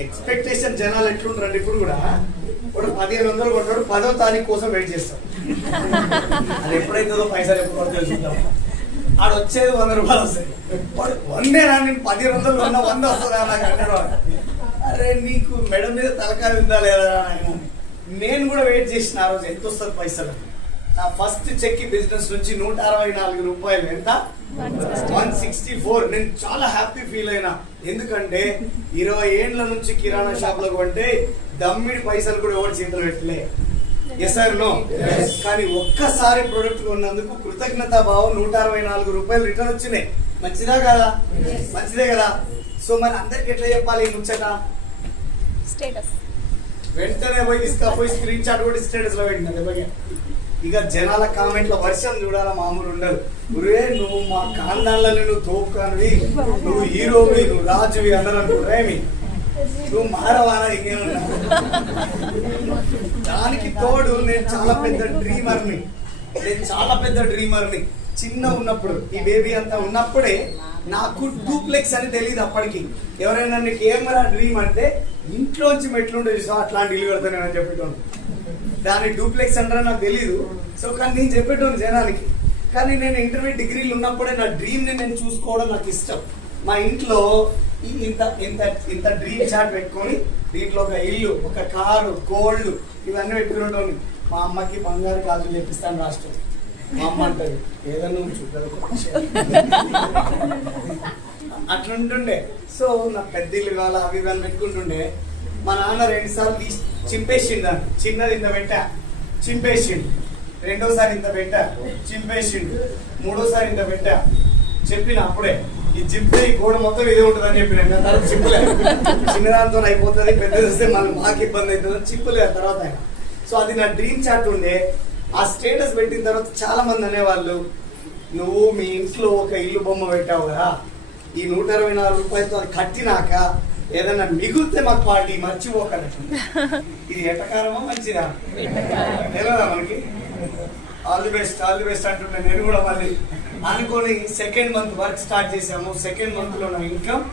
ఎక్స్పెక్టేషన్ జనాలు ఎట్లుంటారండి ఇప్పుడు కూడా, ఇప్పుడు 1,500 కొట్టాడు, 10వ తారీఖు కోసం వెయిట్ చేస్తాం. అది ఎప్పుడైతుందో పైసలు ఎప్పుడు కొట్టాలో చూద్దాం. ఆడ వచ్చేది 100 రూపాయలు వస్తాయి, వందే నేను 1,500 కొన్నా 100 వస్తుందా నాకు అంటాడు. అరే నీకు మెడ మీద తలకాయ ఉందా లేదా ఆయన. నేను కూడా వెయిట్ చేసిన ఆ రోజు ఎంత వస్తుంది పైసలు. నా ఫస్ట్ చెక్ బిజినెస్ నుంచి 164 రూపాయలు, ఎంత 164. నేను చాలా హ్యాపీ ఫీల్ అయినా, ఎందుకంటే 20 ఏళ్ల నుంచి కిరాణా షాప్ లో కొంటే దమ్మిడి పైసలు కూడా ఎవరు చేతులు పెట్టలే. Yes or no? కానీ ఒక్కసారి ప్రొడక్ట్ కొన్నందుకు కృతజ్ఞతా భావం 164 రూపాయలు రిటర్న్ వచ్చినాయి. మంచిదా కదా? మంచిదే కదా. సో మరి అందరికి ఎట్లా చెప్పాలి ఈ ముచ్చట? స్టేటస్ వెంటనే పోయి తీసుకపోయి స్క్రీన్ షాట్ కూడా స్టేటస్ లో పెట్టిన. ఇక జనాల కామెంట్ల వర్షం చూడాలా, మామూలు ఉండదు. గురువే నువ్వు మా కాండాలని, నువ్వు తోపుకానివి, నువ్వు హీరోవి, నువ్వు రాజువి అందరూ అనుకుంటారేమి, నువ్వు మారవాలా ఇంకేమన్నా. దానికి తోడు నేను చాలా పెద్ద డ్రీమర్ని. చిన్న ఉన్నప్పుడు ఈ బేబీ అంతా ఉన్నప్పుడే నాకు డూప్లెక్స్ అని తెలియదు అప్పటికి. ఎవరైనా నీకు ఏమరా డ్రీమ్ అంటే ఇంట్లోంచి మెట్లుంటే చూసా అట్లాంటి ఇల్లు కడతానని చెప్పేటోను. దాన్ని డూప్లెక్స్ అంటారని నాకు తెలీదు. సో కానీ నేను చెప్పేటోను జనానికి. కానీ నేను ఇంటర్మీడియట్ డిగ్రీలు ఉన్నప్పుడే నా డ్రీమ్ని నేను చూసుకోవడం నాకు ఇష్టం. మా ఇంట్లో ఇంత ఇంత ఇంత డ్రీమ్ చాట్ పెట్టుకొని దీంట్లో ఒక ఇల్లు, ఒక కారు, గోల్డ్ ఇవన్నీ పెట్టుకునేటోని. మా అమ్మకి బంగారు గాజులు చేపిస్తాను రాష్ట్రం. మా అమ్మ అంటది ఏదన్నా చూడదు అట్లుంటుండే. సో నా పెద్ద ఇల్లు కావాల అవి ఇవన్నీ పెట్టుకుంటుండే. మా నాన్న 2 సార్లు చింపేసిండు, దాన్ని చిన్నది ఇంత పెట్టా చింపేసిండు, 2వ సారి ఇంత పెట్టా చింపేసిండు, 3వ సారి ఇంత పెట్టా. చెప్పిన అప్పుడే ఈ చింపే ఈ గోడ మొత్తం ఇదే ఉంటుంది అని చెప్పిన. తర్వాత చింపలే, చిన్నదాంతో అయిపోతుంది, పెద్దది వస్తే మళ్ళీ మాకు ఇబ్బంది అవుతుంది, చింపలే ఆ తర్వాత ఆయన. సో అది నా డ్రీమ్ చాట్ ఉండే. ఆ స్టేటస్ పెట్టిన తర్వాత చాలా మంది అనేవాళ్ళు, నువ్వు మీ ఇంట్లో ఒక ఇల్లు బొమ్మ పెట్టావు కదా, ఈ 164 రూపాయలతో అది కట్టినాక ఏదన్నా మిగిలితే మాకు పార్టీ మర్చిపోకనట్టు. ఇది ఎటకారమా మంచిదా తెలియదా మనకి? ఆల్ ది బెస్ట్ అంటుండే. నేను కూడా మళ్ళీ అనుకోని 2nd మంత్ వర్క్ స్టార్ట్ చేసాము. 2nd మంత్ లో నా ఇన్కమ్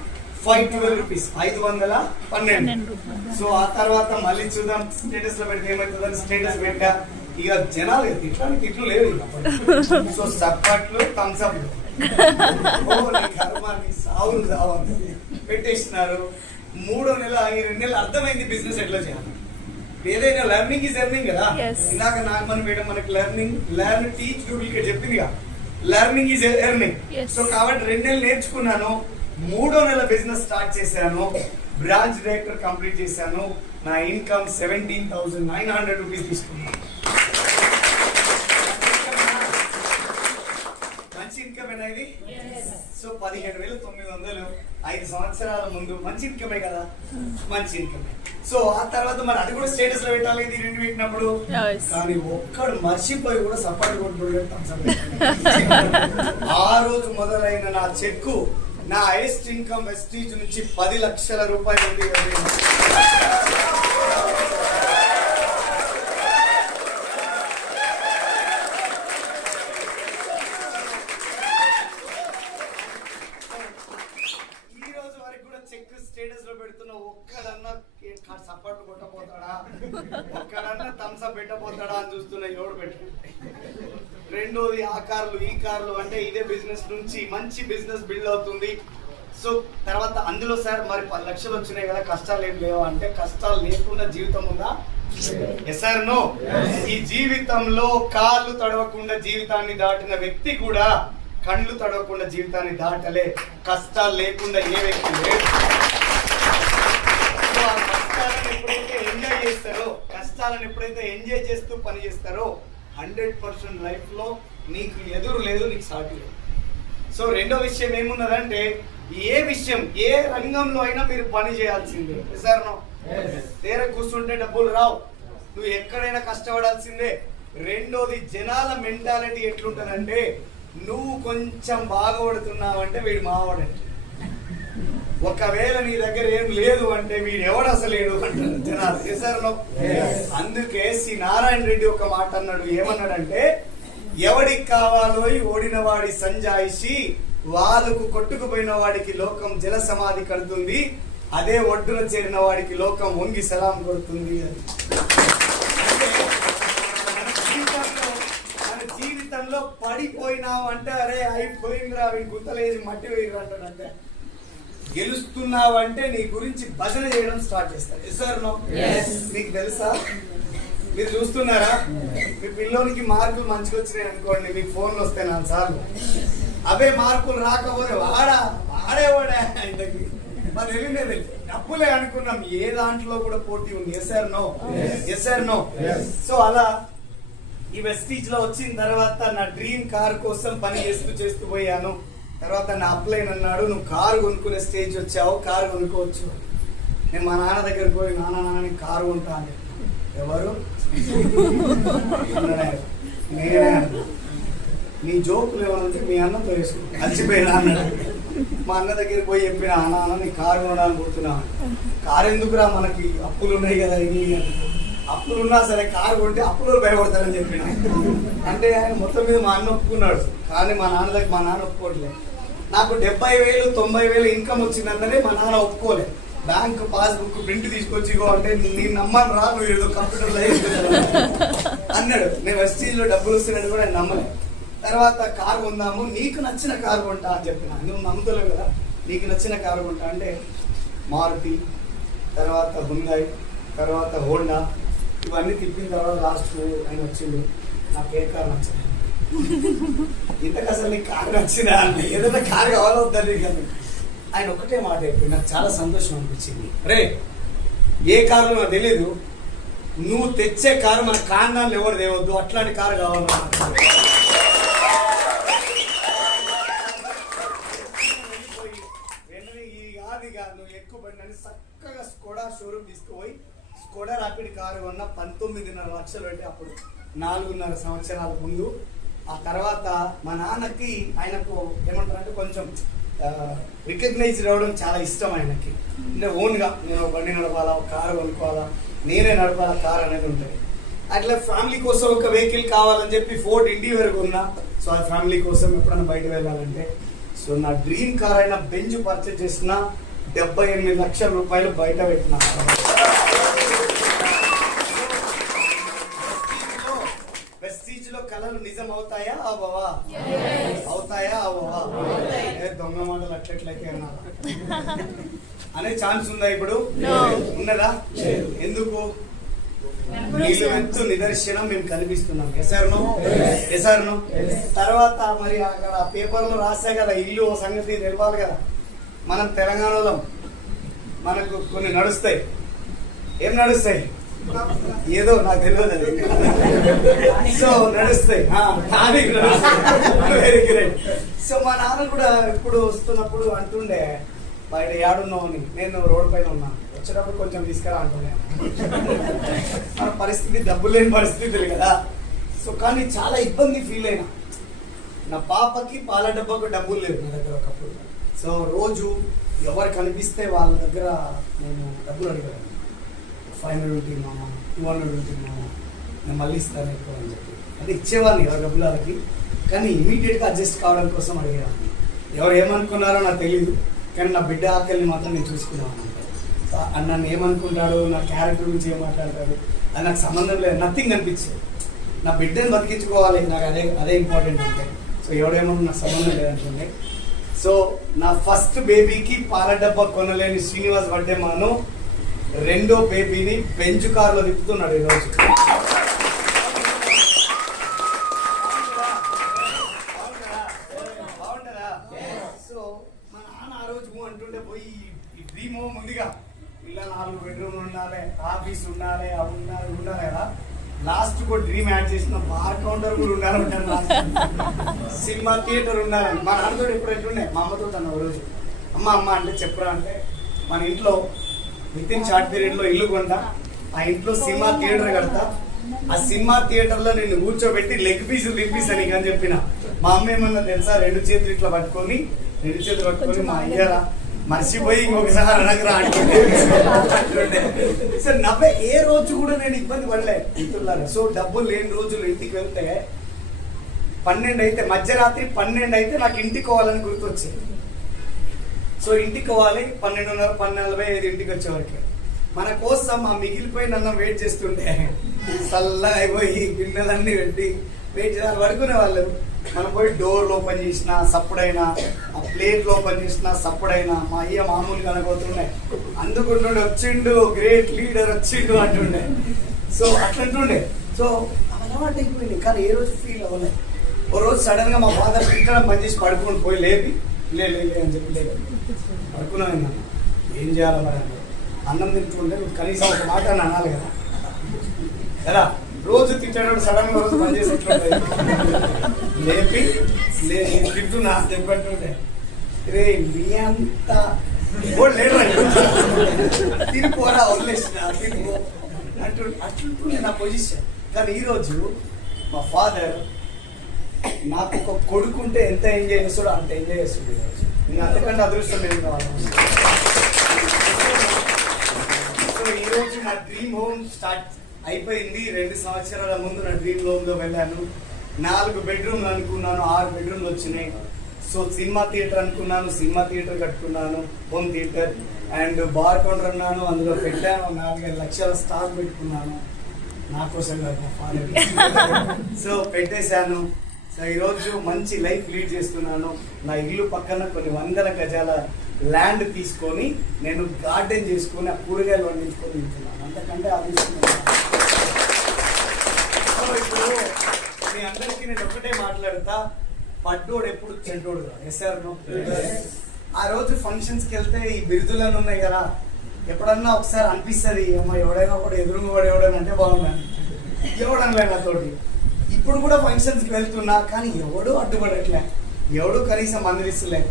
512 రూపీస్, 512. సో ఆ తర్వాత మళ్ళీ చూద్దాం స్టేటస్ లో పెడితే ఏమవుతుందని స్టేటస్ పెట్టా. ఇక జనాలు తిట్లు లేవు. సో సప్పట్లు, థమ్స్అప్లు సావులు పెట్టేస్తున్నారు. 3వ నెల ఈ 2 నెలలు అర్థమైంది బిజినెస్ ఎట్లా చేయాలి. ఏదైనా లెర్నింగ్ ఈజ్ ఎర్నింగ్ కదా. ఇందాక నాగమణి మేడం మనకి లెర్న్ టీచ్ డూప్లికేట్ చెప్పిందిగా, లెర్నింగ్ ఈజ్ ఎర్నింగ్. సో కాబట్టి 2 నెలలు నేర్చుకున్నాను. 3వ నెల బిజినెస్ స్టార్ట్ చేశాను, బ్రాంచ్ డైరెక్టర్ కంప్లీట్ చేశాను. నా ఇన్కమ్ 17,900 రూపీస్ తీసుకున్నాను. మంచి ఇన్కమ్ అనేది. సో 17,900 5 సంవత్సరాల ముందు మంచి ఇన్కమే కదా, మంచి ఇన్కమే. సో ఆ తర్వాత మరి అది కూడా స్టేటస్ లో పెట్టాలి, ఇది 2 పెట్టినప్పుడు. కానీ ఒక్కడు మర్చిపోయి కూడా సపోర్ట్ కొట్టుకోవడం. ఆ రోజు మొదలైన నా చెక్కు నా హైయెస్ట్ ఇన్కమ్ వెస్టీజ్ నుంచి 10 లక్షల రూపాయలు ఉంది. ఈ రోజు వరకు కూడా చెక్ స్టేటస్ లో పెడుతున్న ఒక్కడన్నా సపోర్ట్ కొట్టకపోతే రెండోది ఆ కార్లు ఈ కార్లు అంటే ఇదే బిజినెస్ నుంచి మంచి బిజినెస్ బిల్డ్ అవుతుంది. సో తర్వాత అందులో సార్ మరి 10 లక్షలు వచ్చినాయి కదా, కష్టాలు ఏం లేవా అంటే కష్టాలు లేకుండా జీవితం ఉందా? Yes or no? ఈ జీవితంలో కాళ్ళు తడవకుండా జీవితాన్ని దాటిన వ్యక్తి కూడా కళ్ళు తడవకుండా జీవితాన్ని దాటలే. కష్టాలు లేకుండా ఏ వ్యక్తి లేడు. సో ఆ కష్టాలను ఎప్పుడైతే ఎంజాయ్ చేస్తారో, కష్టాలను ఎప్పుడైతే ఎంజాయ్ చేస్తూ పని చేస్తారో 100% లైఫ్ లో నీకు ఎదురు లేదు, నీకు సాటి లేదు. సో రెండో విషయం ఏమున్నదంటే ఏ విషయం ఏ రంగంలో అయినా మీరు పని చేయాల్సిందే. సార్ తీర కూర్చుంటే డబ్బులు రావు, నువ్వు ఎక్కడైనా కష్టపడాల్సిందే. రెండోది జనాల మెంటాలిటీ ఎట్లుంటదంటే నువ్వు కొంచెం బాగుపడుతున్నావంటే వీడు మావాడంటే, ఒకవేళ నీ దగ్గర ఏం లేదు అంటే వీడు ఎవడు అసలు లేడు అంటారు జనాలు. చేశారు. అందుకే శ్రీ నారాయణ రెడ్డి ఒక మాట అన్నాడు. ఏమన్నాడంటే ఎవడికి కావాలో ఓడిన వాడి సంజాయిషి, వాళ్ళకు కొట్టుకుపోయిన వాడికి లోకం జల సమాధి కడుతుంది, అదే ఒడ్డున చేరిన వాడికి లోకం వంగి సలాం కొడుతుంది అని. మన జీవితంలో పడిపోయినావు అంటే అరే అయిపోయిందిరా వీడి గుంతలేసి మట్టి వేయరు అంటాడంటే, గెలుస్తున్నావంటే నీ గురించి భజన చేయడం స్టార్ట్ చేస్తారు. సార్ మీకు తెలుసా, మీరు చూస్తున్నారా, మీ పిల్లోనికి మార్కులు మంచిగా వచ్చినాయి అనుకోండి, మీకు ఫోన్లు వస్తాయి 4 సార్లు. అవే మార్కులు రాకపోతే వాడేవాడే ఇంతకి మరి వెళ్ళినది డబ్బులే అనుకున్నాం. ఏ దాంట్లో కూడా పోటీ ఉంది. Yes or no? సో అలా ఈ వెస్టీజ్ లో వచ్చిన తర్వాత నా డ్రీమ్ కార్ కోసం పని చేస్తూ పోయాను. తర్వాత నా అప్లైన్ అన్నాడు, నువ్వు కారు కొనుక్కునే స్టేజ్ వచ్చావు, కారు కొనుక్కోవచ్చు. నేను మా నాన్న దగ్గరికి పోయి నాన్న కారు కొంటా అని. ఎవరు? నేనే. నీ జోకులు ఏమనంటే మీ అన్నతో వేసుకో అచ్చిపోయినా అన్నాడు. మా అన్న దగ్గరికి పోయి చెప్పిన, నాన్న నీ కారు కొనడానికి పోతున్నా. కారు ఎందుకురా, మనకి అప్పులు ఉన్నాయి కదా, అప్పులు ఉన్నా సరే కారు కొంటే అప్పులు భయపడతారని చెప్పిన. అంటే ఆయన మొత్తం మీద మా అన్న ఒప్పుకున్నాడు, కానీ మా నాన్న ఒప్పుకోవట్లేదు. నాకు 70,000 90,000 ఇన్కమ్ వచ్చిందంటే మా నాన్న ఒప్పుకోలేదు. బ్యాంక్ పాస్బుక్ ప్రింట్ తీసుకొచ్చి అంటే నేను నమ్మను రా, నువ్వు ఏదో కంప్యూటర్లో అన్నాడు. నేను వెస్టీజ్ లో డబ్బులు వస్తున్నట్టు కూడా నేను నమ్మలేదు. తర్వాత కారు కొందాము, నీకు నచ్చిన కారు కొంటా అని చెప్పిన. నువ్వు నమ్ముతలేవు కదా, నీకు నచ్చిన కారు కొంటా అంటే మారుతి, తర్వాత హుండాయ్, తర్వాత హోండా, ఇవన్నీ తిప్పిన తర్వాత లాస్ట్ ఆయన వచ్చిండు. నాకు ఏ కారు నచ్చింది, ఇంతకు అసలు నీకు కారు నచ్చిందా అన్న, ఏదైనా కారు కావాలో వద్దని కదా. ఆయన ఒకటే మాట చెప్పి నాకు చాలా సంతోషం అనిపించింది. రే ఏ కారులో నాకు తెలీదు, నువ్వు తెచ్చే కారు మన కారణాలు ఎవరు తేవద్దు, అట్లాంటి కారు కావాలి. నువ్వు ఎక్కువ పడినని చక్కగా స్కోడా షోరూమ్ తీసుకుపోయి స్కోడా ర్యాపిడ్ కారు కొన్న 19.5 లక్షలు అంటే అప్పుడు 4.5 సంవత్సరాల ముందు. ఆ తర్వాత మా నాన్నకి ఆయనకు ఏమంటారంటే కొంచెం రికగ్నైజ్ అవ్వడం చాలా ఇష్టం ఆయనకి. అంటే ఓన్గా నేను బండి నడపాలా, కారు కొనుక్కోవాలా, నేనే నడపాలా కారు అనేది ఉంటుంది. అట్లా ఫ్యామిలీ కోసం ఒక వెహికల్ కావాలని చెప్పి ఫోర్డ్ ఇండియర్ కొన్నా. సో ఆ ఫ్యామిలీ కోసం ఎప్పుడైనా బయట వెళ్ళాలంటే, సో నా డ్రీమ్ కార్ అయిన బెంజ్ పర్చేజ్ చేసిన 78 లక్షల రూపాయలు బయట పెట్టినా. వెస్టీజ్ లో కళలు నిజం అవుతాయా అవవా? అవుతాయా అవవా? దొంగ మాటలు అట్లట్లయితే అనే ఛాన్స్ ఉందా ఇప్పుడు? ఉన్నదా? ఎందుకు? నిలువెత్తు నిదర్శనం మేము కనిపిస్తున్నాం. ఎసార్ను తర్వాత మరి అక్కడ పేపర్లో రాసా కదా, ఇల్లు సంగతి తెలవాలి కదా. మనం తెలంగాణలో మనకు కొన్ని నడుస్తాయి. ఏం నడుస్తాయి? ఏదో నాకు తెలియదు. సో నడుస్తాయి. Very great. సో మా నాన్న కూడా ఎప్పుడు వస్తున్నప్పుడు అంటుండే, బయట ఏడున్నావు అని. నేను రోడ్ పైన ఉన్నా, వచ్చేటప్పుడు కొంచెం తీసుకురా అంటుండే. మన పరిస్థితి డబ్బులు లేని పరిస్థితులు కదా. సో కానీ చాలా ఇబ్బంది ఫీల్ అయినా. నా పాపకి పాల డబ్బాకు డబ్బులు లేవు నా దగ్గర ఒకప్పుడు. సో రోజు ఎవరు కనిపిస్తే వాళ్ళ దగ్గర నేను డబ్బులు అడిగాను. 500 ఉంటుంది మామ, 200 ఉంటుంది మామ, నేను మళ్ళీ ఇస్తాను ఎక్కువ అని చెప్పి. అంటే ఇచ్చేవాడిని ఎవరి డబ్బులకి, కానీ ఇమీడియట్గా అడ్జస్ట్ కావడం కోసం అడిగేవాడిని. ఎవరు ఏమనుకున్నారో నాకు తెలియదు, కానీ నా బిడ్డ ఆకలిని మాత్రం నేను చూసుకున్నాను. నన్ను ఏమనుకుంటాడు, నా క్యారెక్టర్ గురించి ఏం మాట్లాడతాడు అది నాకు సంబంధం లేదు, నథింగ్ అనిపించేది. నా బిడ్డని బతికించుకోవాలి, నాకు అదే ఇంపార్టెంట్ అంటే. సో ఎవడేమో నాకు సంబంధం లేదంటుంది. సో నా ఫస్ట్ బేబీకి పాల డబ్బా కొనలేని శ్రీనివాస్ వడ్డేమాను రెండో బేబీని బెంచ్ కార్లో తిప్పుతున్నాడు ఈరోజు. బాగుంటుందా? సో మా నాన్న ఆ రోజు అంటుండే పోయి ఈ డ్రీమ్ ముందుగా ఇలా 4 బెడ్రూమ్లు ఉండాలి, ఆఫీస్ ఉండాలి, అవి ఉండాలి కదా. లాస్ట్ కూడా డ్రీమ్ యాడ్ చేసిన బార్ కౌంటర్ కూడా ఉండాలంటాను, సినిమా థియేటర్ ఉండాలని. మా నాన్నతో ఎప్పుడు ఎట్లుండే, మా అమ్మతో తన రోజు అమ్మ అంటే చెప్పరా అంటే మన ఇంట్లో విత్ ఇన్ షార్ట్ పీరియడ్ లో ఇల్లు కొంటా, ఆ ఇంట్లో సినిమా థియేటర్ కడతా, ఆ సినిమా థియేటర్ లో నేను కూర్చోబెట్టి లెగ్ పీస్ అని అని చెప్పిన. మా అమ్మ ఏమన్నా తెలుసా, 2 చేతులు ఇట్లా పట్టుకొని మా అయ్యారా మర్చిపోయి ఇంకొకసారి అనగరా అంటుండే. సో నవ్వే ఏ రోజు కూడా నేను ఇబ్బంది పడలే ఇంటున్నాను. సో డబ్బులు లేని రోజులు ఇంటికి వెళ్తే 12 అయితే, మధ్యరాత్రి 12 అయితే నాకు ఇంటికి పోవాలని గుర్తొచ్చింది. సో ఇంటికి పోవాలి 12:30, 12:45 ఇంటికి వచ్చేవరకు మన కోసం ఆ మిగిలిపోయిన అన్నం వెయిట్ చేస్తుంటే చల్లగా అయిపోయి గిన్నెలన్నీ పెట్టి వెయిట్ చేయాలి. పడుకునే వాళ్ళు మనం పోయి డోర్లు ఓపెన్ చేసినా సప్పుడైనా, ఆ ప్లేట్లు ఓపెన్ చేసినా సప్పుడైనా మా అయ్య మామూలుగా అనుకోతుండే, అందుకుంటుండే వచ్చిండు గ్రేట్ లీడర్ వచ్చిండు అంటుండే. సో అట్లంటుండే. సో అలవాటు అయిపోయింది, కానీ ఏ రోజు ఫీల్ అవ్వలేదు. ఓ రోజు సడన్ గా మా ఫాదర్ తిట్టడం బంద్ చేసి పడుకుని పోయి లేపి లే అని చెప్పి లేదు పడుకున్నాను. ఏం చేయాలి మరి అంటే, అన్నం తింటుంటే నువ్వు కనీసం ఒక మాట అని అనాలి కదా కదా. రోజు తిట్టాడు, సడన్ గా రోజు బంద్ చేసి లేపి తింటున్నా చెప్పంటుండే, రే నీ అంత లేడు తినిపోరా వదిలేసిన తినిపో అట్లుంటుండే నా పొజిషన్. కానీ ఈరోజు మా ఫాదర్ నాకు ఒక కొడుకుంటే ఎంత ఎంజాయ్ చేస్తాడో అంత ఎంజాయ్ చేస్తుంది. నేను అంతకంటే అదృష్టం లేదు కావాలి. సో ఈరోజు నా డ్రీమ్ హోమ్ స్టార్ట్ అయిపోయింది. 2 సంవత్సరాల ముందు నా డ్రీమ్ హోమ్ లో వెళ్ళాను. 4 బెడ్రూమ్లు అనుకున్నాను, 6 బెడ్రూమ్లు వచ్చినాయి. సో సినిమా థియేటర్ అనుకున్నాను, సినిమా థియేటర్ కట్టుకున్నాను, home theatre. And bar counter అన్నాను, అందులో పెట్టాను. 4-5 లక్షల స్టాక్ పెట్టుకున్నాను, నా కోసం కాదు మా ఫాదర్. సో పెట్టేశాను. సో ఈరోజు మంచి లైఫ్ లీడ్ చేస్తున్నాను. నా ఇల్లు పక్కన కొన్ని 100 గజాల ల్యాండ్ తీసుకొని నేను గార్డెన్ చేసుకొని ఆ కూరగాయలు పండించుకొని తింటున్నాను. అంతకంటే ఆలోచిస్తున్నాను. సో ఇప్పుడు మీ అందరికీ నేను ఒకటే మాట్లాడతా, పడ్డోడు ఎప్పుడు చెడ్డోడు కాదు. ఎస్ఆర్ ఆ రోజు ఫంక్షన్స్కి వెళ్తే ఈ బిరుదులను ఉన్నాయి కదా, ఎప్పుడన్నా ఒకసారి అనిపిస్తుంది అమ్మ ఎవడైనా కూడా ఎదురుగా కూడా ఎవడైనా అంటే బాగున్నాను, ఎవడనలే నాతోటి. ఇప్పుడు కూడా ఫంక్షన్స్కి వెళ్తున్నా, కానీ ఎవడూ అడ్డుపడట్లే, ఎవడూ కనీసం మందలిస్తలే.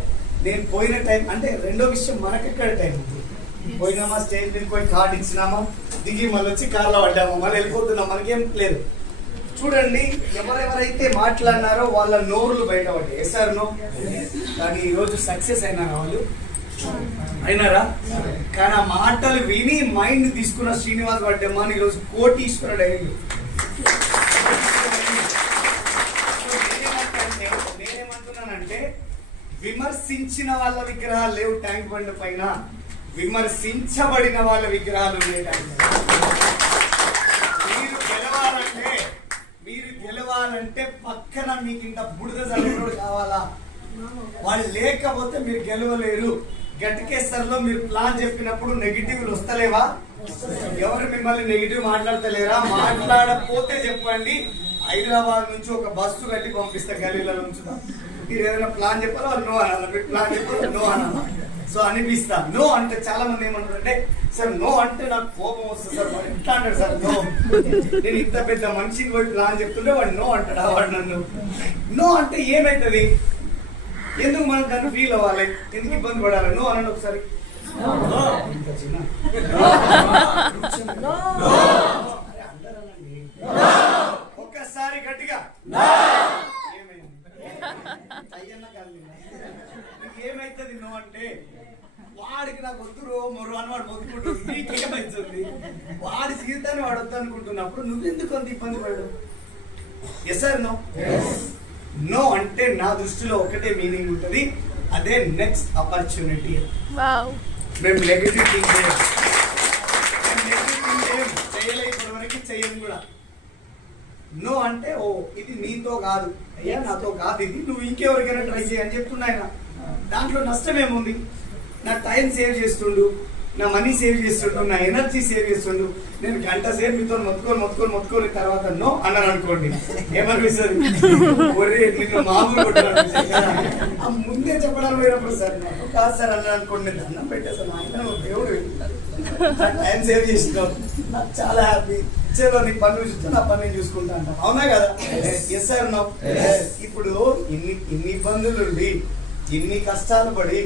నేను పోయిన టైం అంటే రెండో విషయం, మనకెక్కడ టైం ఉంది, పోయినామా స్టేజ్ మీద పోయి కార్డు ఇచ్చినామా, దిగి మళ్ళీ వచ్చి కార్లో పడ్డామా, మళ్ళీ వెళ్ళిపోతున్నాం, మనకేం లేదు. చూడండి, ఎవరెవరైతే మాట్లాడినారో వాళ్ళ నోరులు బయట పడ్డాయి. Yes or no? కానీ ఈరోజు సక్సెస్ అయినారా వాళ్ళు? అయినారా? కానీ ఆ మాటలు విని మైండ్ తీసుకున్న శ్రీనివాస్ వడ్డేమాను ఈరోజు కోటీశ్వరుడు అయింది. నేనేమంటున్నానంటే, విమర్శించిన వాళ్ళ విగ్రహాలు లేవు ట్యాంక్ బండ్ పైన, విమర్శించబడిన వాళ్ళ విగ్రహాలు ఉన్నాయి ట్యాంక్ బండ్. మీరు గెలవాలంటే పక్కన మీకు ఇంత బుడిద చల్లడు కావాలా, వాళ్ళు లేకపోతే మీరు గెలవలేరు. గట్కేసర్లో మీరు ప్లాన్ చెప్పినప్పుడు నెగిటివ్లు వస్తలేవా? ఎవరు మిమ్మల్ని నెగిటివ్ మాట్లాడతలేరా? మాట్లాడకపోతే చెప్పండి, హైదరాబాద్ నుంచి ఒక బస్సు కట్టి పంపిస్తా, గలీలో ఉంచుతా. మీరు ఏదైనా ప్లాన్ చెప్పాలో వాళ్ళు నో అనాలి, మీరు ప్లాన్ చెప్పాలో నో అనాలి. సో అనిపిస్తా. నో అంటే చాలా మంది ఏమంటారు అంటే, సార్ నో అంటే నాకు కోపం వస్తుంది సార్, వాడు ఎట్లా అంటాడు సార్ నో, నేను ఇంత పెద్ద మనిషిని పోయి ప్లాన్ చెప్తుంటే వాడు నో అంటాడు. వాడు నన్ను నో అంటే ఏమవుతుంది, ఎందుకు మనం దాన్ని ఫీల్ అవ్వాలి, ఎందుకు ఇబ్బంది పడాలి? నో అనండి ఒకసారి. ఒక్కసారి గట్టిగా ఏమైతుంది నో అంటే, వాడికి నాకు వద్దు మొర్రు అని వాడు మొత్తుకుంటుంది, నీకేమైతుంది? వాడి జీవితాన్ని వాడు వద్దు అనుకుంటున్నప్పుడు నువ్వెందుకు అంత ఇబ్బంది పడు? Yes sir no? నో అంటే నా దృష్టిలో ఒకటే మీనింగ్ ఉంటుంది, అదే నెక్స్ట్ ఆపర్చునిటీ. మేము నెగటివ్ థింక్ చేయలేదు, ఇప్పటి వరకు చేయను కూడా. నో అంటే ఓ ఇది నీతో కాదు, అయ్యా నాతో కాదు, ఇది నువ్వు ఇంకెవరికైనా ట్రై చేయి అని చెప్తున్నా ఆయన. దాంట్లో నష్టం ఏముంది? నా టైం సేవ్ చేస్తుండు, నా మనీ సేవ్ చేస్తుండు, నా ఎనర్జీ సేవ్ చేస్తుండు. నేను గంట సేపు మీతో మొత్తుకొని తర్వాత నో అన్నారు అనుకోండి, ఏమనిపిస్తుంది? ఒరే నిన్ను మామూలు కొట్టాలనిపిస్తుంది కదా. ఆ ముందే చెప్పడానికి పోయినప్పుడు సార్ నాకు కాదు సార్ అన్నారు అనుకోండి, నేను దండం పెట్టేస్తాను, ఆయన నువ్వు దేవుడు, టైం సేవ్ చేసినావు, నాకు చాలా హ్యాపీ. చలో నీ పని చూస్తే నా పని నేను చూసుకుంటా అంటాను, అవునా కదా? Yes sir no. ఇప్పుడు ఇన్ని ఇబ్బందులు ఉండి, ఇన్ని కష్టాలు పడి,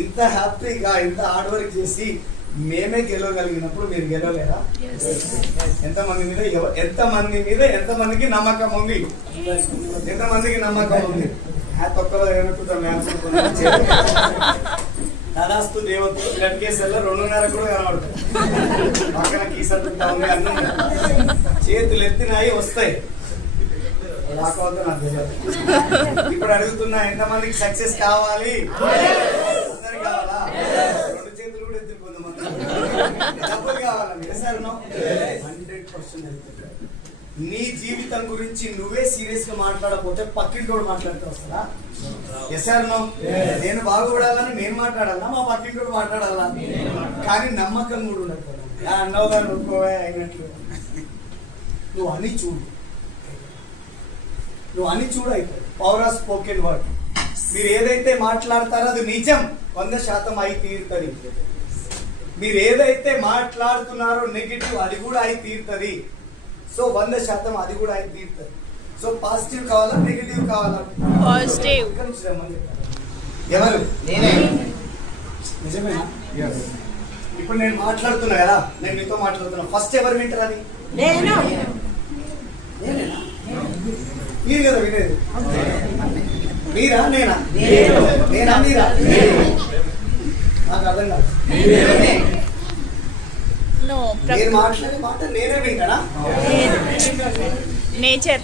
ఇంత హ్యాపీగా ఇంత హార్డ్ వర్క్ చేసి మేమే గెలవగలిగినప్పుడు మీరు గెలవలేరా? ఎంతమందికి నమ్మకం ఉంది? ఎంతమందికి నమ్మకం ఉంది? తొక్కలో తదాస్తు దేవత గట్కేసల్లో 2:30 కూడా కనబడుతుంది. పక్కన కీసత్తా ఉంది, అన్నం చేతులు ఎత్తినాయి వస్తాయి. రాకపోతే నాకు తెలియదు. ఇప్పుడు అడుగుతున్నా, ఎంతమందికి సక్సెస్ కావాలి? అందరికి కావాలా? 2 చేతులు కూడా ఎత్తులు కొంతమంది డబ్బులు కావాలండి. 100%. నీ జీవితం గురించి నువ్వే సీరియస్ గా మాట్లాడకపోతే పక్కింటోడు మాట్లాడుతూ వస్తారా? Yes or no? నేను బాగుపడాలని నేను మాట్లాడాలా, మా పక్కింటోడు మాట్లాడాలా? కానీ నమ్మకం కూడా ఉండదు. అన్నవు గారు ఒప్పుకోవే అయినట్లు నువ్వు అని చూడు, అయిపోయి పవర్ ఆఫ్ స్పోకెన్ వర్డ్. మీరు ఏదైతే మాట్లాడతారో అది నిజం 100% అయి తీరుతుంది. మీరు ఏదైతే మాట్లాడుతున్నారో నెగిటివ్, అది కూడా అయి తీరుతుంది. సో 100% అది కూడా అయి తీరుతుంది. సో పాజిటివ్ కావాలా, నెగిటివ్ కావాలా? పాజిటివ్. ఎవరు? నేనే. నిజమేనా? ఇప్పుడు నేను మాట్లాడుతున్నా కదా, నేను మీతో మాట్లాడుతున్నా, ఫస్ట్ ఎవరు వింటారు? అది నేనేనా? మీరు కదా వినేది. మీరా నేనా? నేనా మీరా? నాకు అర్థం కాదు. నేను మాట్లాడే మాట నేనే వింటానా? నేచర్.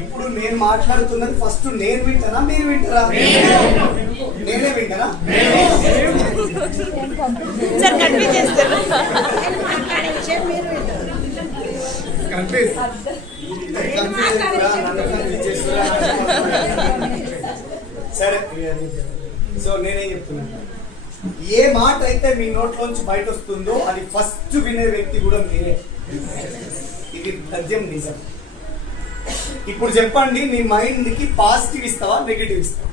ఇప్పుడు నేను మాట్లాడుతున్నది ఫస్ట్ నేను వింటానా, మీరు వింటారా? నేనే వింటానా? సార్ కన్ఫ్యూజ్ చేస్తారు. సరే, సో నేనేం చెప్తున్నా, ఏ మాట అయితే మీ నోట్లోంచి బయట వస్తుందో అది ఫస్ట్ వినే వ్యక్తి కూడా మీరే. ఇది పద్యం నిజం. ఇప్పుడు చెప్పండి, నీ మైండ్ కి పాజిటివ్ ఇస్తావా, నెగిటివ్ ఇస్తావా?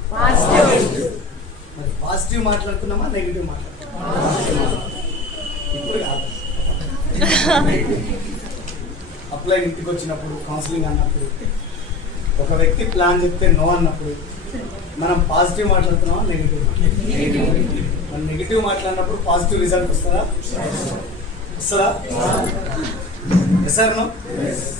మరి పాజిటివ్ మాట్లాడుతున్నామా, నెగిటివ్ మాట్లాడుతున్నామా? ఇప్పుడు కాదు. అప్లై ఇంటికి వచ్చినప్పుడు, కౌన్సిలింగ్ అన్నప్పుడు, ఒక వ్యక్తి ప్లాన్ చెప్తే నో అన్నప్పుడు మనం పాజిటివ్ మాట్లాడుతున్నామా, నెగిటివ్? మనం నెగిటివ్ మాట్లాడినప్పుడు పాజిటివ్ రిజల్ట్ వస్తుందా? Yes or no?